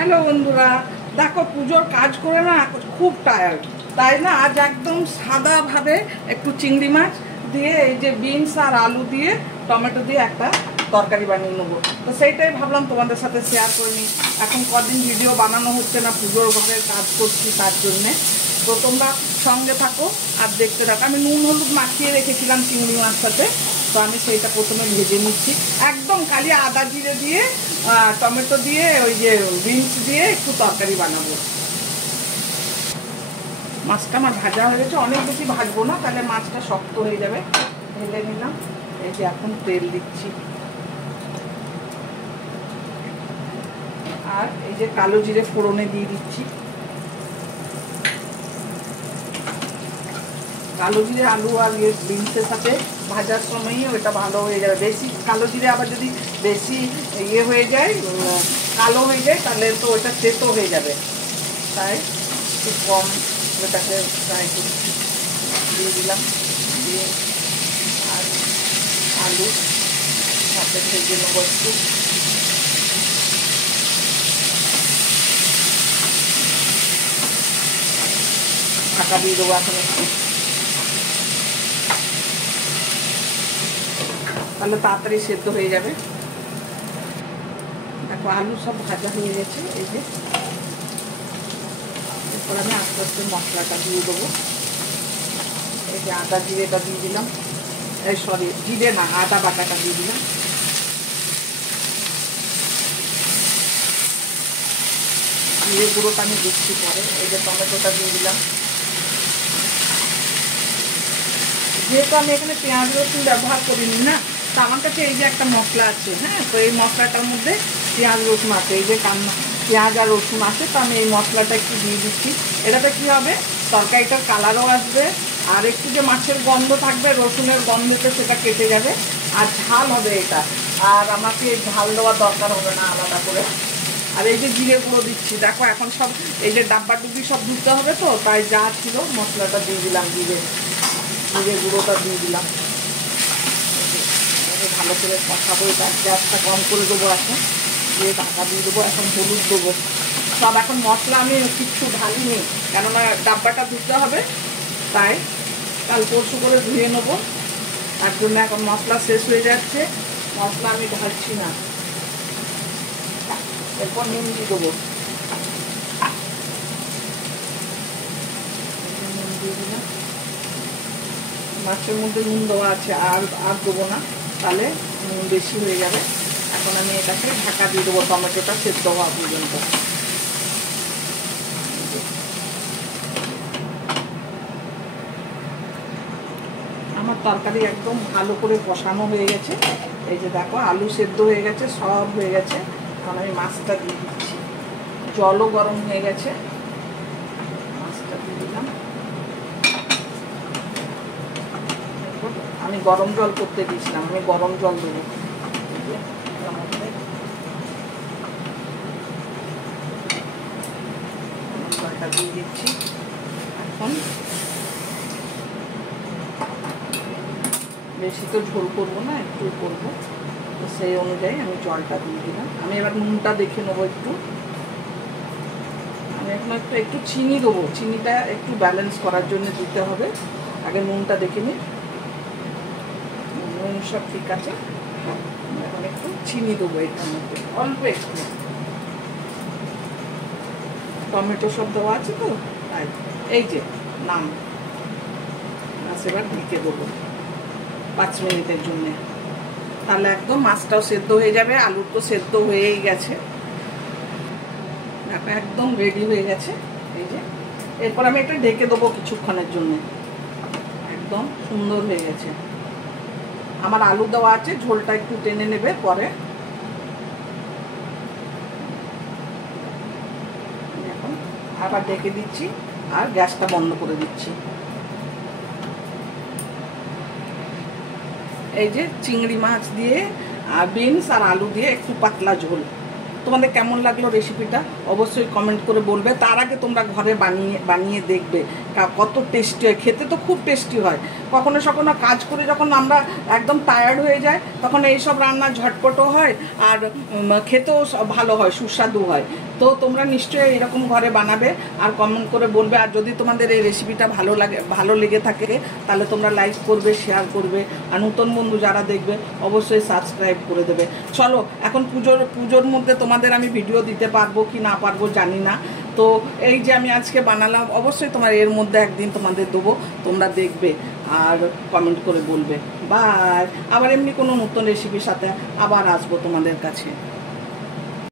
Hello বন্ধুরা, দেখো পুজোর কাজ করে না খুব টায়ার্ড, তাই না আজ একদম সাদাভাবে একটু চিংড়ি মাছ দিয়ে এই যে বিনস আর আলু দিয়ে টমেটো দিয়ে একটা তরকারি বানিয়ে নেবো। তো সেইটাই ভাবলাম তোমাদের সাথে শেয়ার করে নিই। এখন কদিন ভিডিও বানানো হচ্ছে না, পুজোর ঘরের কাজ করছি তার জন্যে। তো তোমরা সঙ্গে থাকো আর দেখতে থাকো। আমি নুন হলুদ মাখিয়ে রেখেছিলাম চিংড়ি মাছটাতে, তো আমি সেইটা প্রথমে ভেজে নিচ্ছি একদম খালি আদা জিরে দিয়ে, টমেটো দিয়ে ওই যে বিনস দিয়ে একটু তরকারি বানাবো। মাছটা আমার ভাজা হয়ে গেছে, অনেক বেশি ভাজবো না, তাহলে মাছটা শক্ত হয়ে যাবে। ঢেলে নিলাম। এই যে এখন তেল দিচ্ছি, আর এই যে কালো জিরে ফোড়নে দিয়ে দিচ্ছি। কালো জিরে আলু আর বিনসের সাথে ভাজার সময়ই ওটা ভালো হয়ে যাবে। বেশি কালো জিরে আবার যদি বেশি ইয়ে হয়ে যায়, কালো হয়ে যায়, তাহলে তো ওইটা তেতো হয়ে যাবে। তাই একটু কম ওটাকে ফ্রাই করছি। দিয়ে দিলাম, দিয়ে আর আলু সাথে ভেজে নেবো একটু। ঢাকা দিয়ে দেবো এখন একটু, তাহলে তাড়াতাড়ি সেদ্ধ হয়ে যাবে। দেখো আলু সব ভাজা হয়ে গেছে। এই যে এরপর আমি আস্তে আস্তে মশলাটা দিয়ে দেবো। এই যে আদা জিরেটা দিয়ে দিলাম, এই সরি জিরে না, আদা বাটাটা দিয়ে দিলাম। জিরে গুঁড়োটা আমি দিচ্ছি পরে। এই যে টমেটোটা দিয়ে দিলাম। যেহেতু আমি এখানে পেঁয়াজ রসুন ব্যবহার করিনি না, তো আমার কাছে এই যে একটা মশলা আছে, হ্যাঁ, তো এই মশলাটার মধ্যে পেঁয়াজ রসুন আছে, এই যে পেঁয়াজ আর রসুন আছে, তো আমি এই মশলাটা একটু দিয়ে দিচ্ছি। এটাতে কী হবে, তরকারিটার কালারও আসবে, আর একটু যে মাছের গন্ধ থাকবে, রসুনের গন্ধতে সেটা কেটে যাবে, আর ঝাল হবে এটা। আর আমাকে ঝাল দেওয়ার দরকার হবে না আলাদা করে। আর এই যে জিরে গুঁড়ো দিচ্ছি, দেখো এখন সব এই যে ডাব্বা ডুব্বি সব ধুতে হবে, তো তাই যা ছিল মশলাটা দিয়ে দিলাম, জিরে গুঁড়োটা দিয়ে দিলাম। ভালো করে কষাবো, এটা গ্যাসটা কম করে দেবো এখন, দিয়ে ঢাকা দিয়ে দেবো। এখন হলুদ দেবো সব। এখন মশলা আমি কিচ্ছু ঢালিনি, কেননা ডাব্বাটা ধুতে হবে, তাই কাল পরশু করে ধুয়ে নেবো, তার জন্য এখন মশলা শেষ হয়ে যাচ্ছে, মশলা আমি ঢালছি না। এরপর নুন দিয়ে দেবো, নুন দিয়ে দিলাম। মাছের মধ্যে নুন দেওয়া আছে, আর দেবো না, তাহলে নুন বেশি হয়ে যাবে। এখন আমি এটাকে ঢাকা দিয়ে দেবো টমেটোটা সেদ্ধ হওয়া পর্যন্ত। আমার তরকারি একদম ভালো করে কষানো হয়ে গেছে। এই যে দেখো আলু সেদ্ধ হয়ে গেছে, সব হয়ে গেছে। এখন আমি মাছটা দিয়ে দিচ্ছি, জলও গরম হয়ে গেছে, মাছটা দিয়ে দিলাম। আমি গরম জল করতে দিয়েছিলাম, আমি গরম জল দেবো। জলটা দিয়ে দিচ্ছি। এখন বেশি তো ঝোল করবো না, একটু করবো, তো সেই অনুযায়ী আমি জলটা দিয়ে দিলাম। আমি এবার নুনটা দেখে নেবো একটু। আমি এখন একটু চিনি দেবো, চিনিটা একটু ব্যালেন্স করার জন্য দিতে হবে। আগে নুনটা দেখে নিই, নুন সব ঠিক আছে। এখন একটু চিনি দেবো এটার মধ্যে, অল্প একটু। টমেটো সব দেওয়া আছে তো, তাই এই যে নাম এবার ঢেকে দেবো 5 মিনিটের জন্যে, তাহলে একদম মাছটাও সেদ্ধ হয়ে যাবে, আলু তো সেদ্ধ হয়েই গেছে, একদম রেডি হয়ে গেছে। এই যে এরপর আমি এটা ঢেকে দেবো কিছুক্ষণের জন্য, একদম সুন্দর হয়ে গেছে। আমার আলু দেওয়া আছে, ঝোলটা একটু টেনে নেবে পরে। এখন আবার ঢেকে দিচ্ছি আর গ্যাসটা বন্ধ করে দিচ্ছি। এই যে চিংড়ি মাছ দিয়ে বিনস আর আলু দিয়ে একটু পাতলা ঝোল। তোমাদের কেমন লাগলো রেসিপিটা অবশ্যই কমেন্ট করে বলবে। তার আগে তোমরা ঘরে বানিয়ে দেখবে কত টেস্টি হয়, খেতে তো খুব টেস্টি হয়। কখনো কখনো কাজ করে যখন আমরা একদম টায়ার্ড হয়ে যায়, তখন এইসব রান্না ঝটপটও হয় আর খেতেও ভালো হয়, সুস্বাদু হয়। তো তোমরা নিশ্চয়ই এরকম ঘরে বানাবে আর কমেন্ট করে বলবে। আর যদি তোমাদের এই রেসিপিটা ভালো লেগে থাকে তাহলে তোমরা লাইক করবে, শেয়ার করবে, আর নতুন বন্ধু যারা দেখবে অবশ্যই সাবস্ক্রাইব করে দেবে। চলো এখন পুজোর মধ্যে তোমাদের আমি ভিডিও দিতে পারবো কি না পারবো জানি না। তো এই যে আমি আজকে বানালাম, অবশ্যই তোমার এর মধ্যে একদিন তোমাদের দেবো, তোমরা দেখবে আর কমেন্ট করে বলবে। বাই। আবার এমনি কোনো নতুন রেসিপির সাথে আবার আসবো তোমাদের কাছে।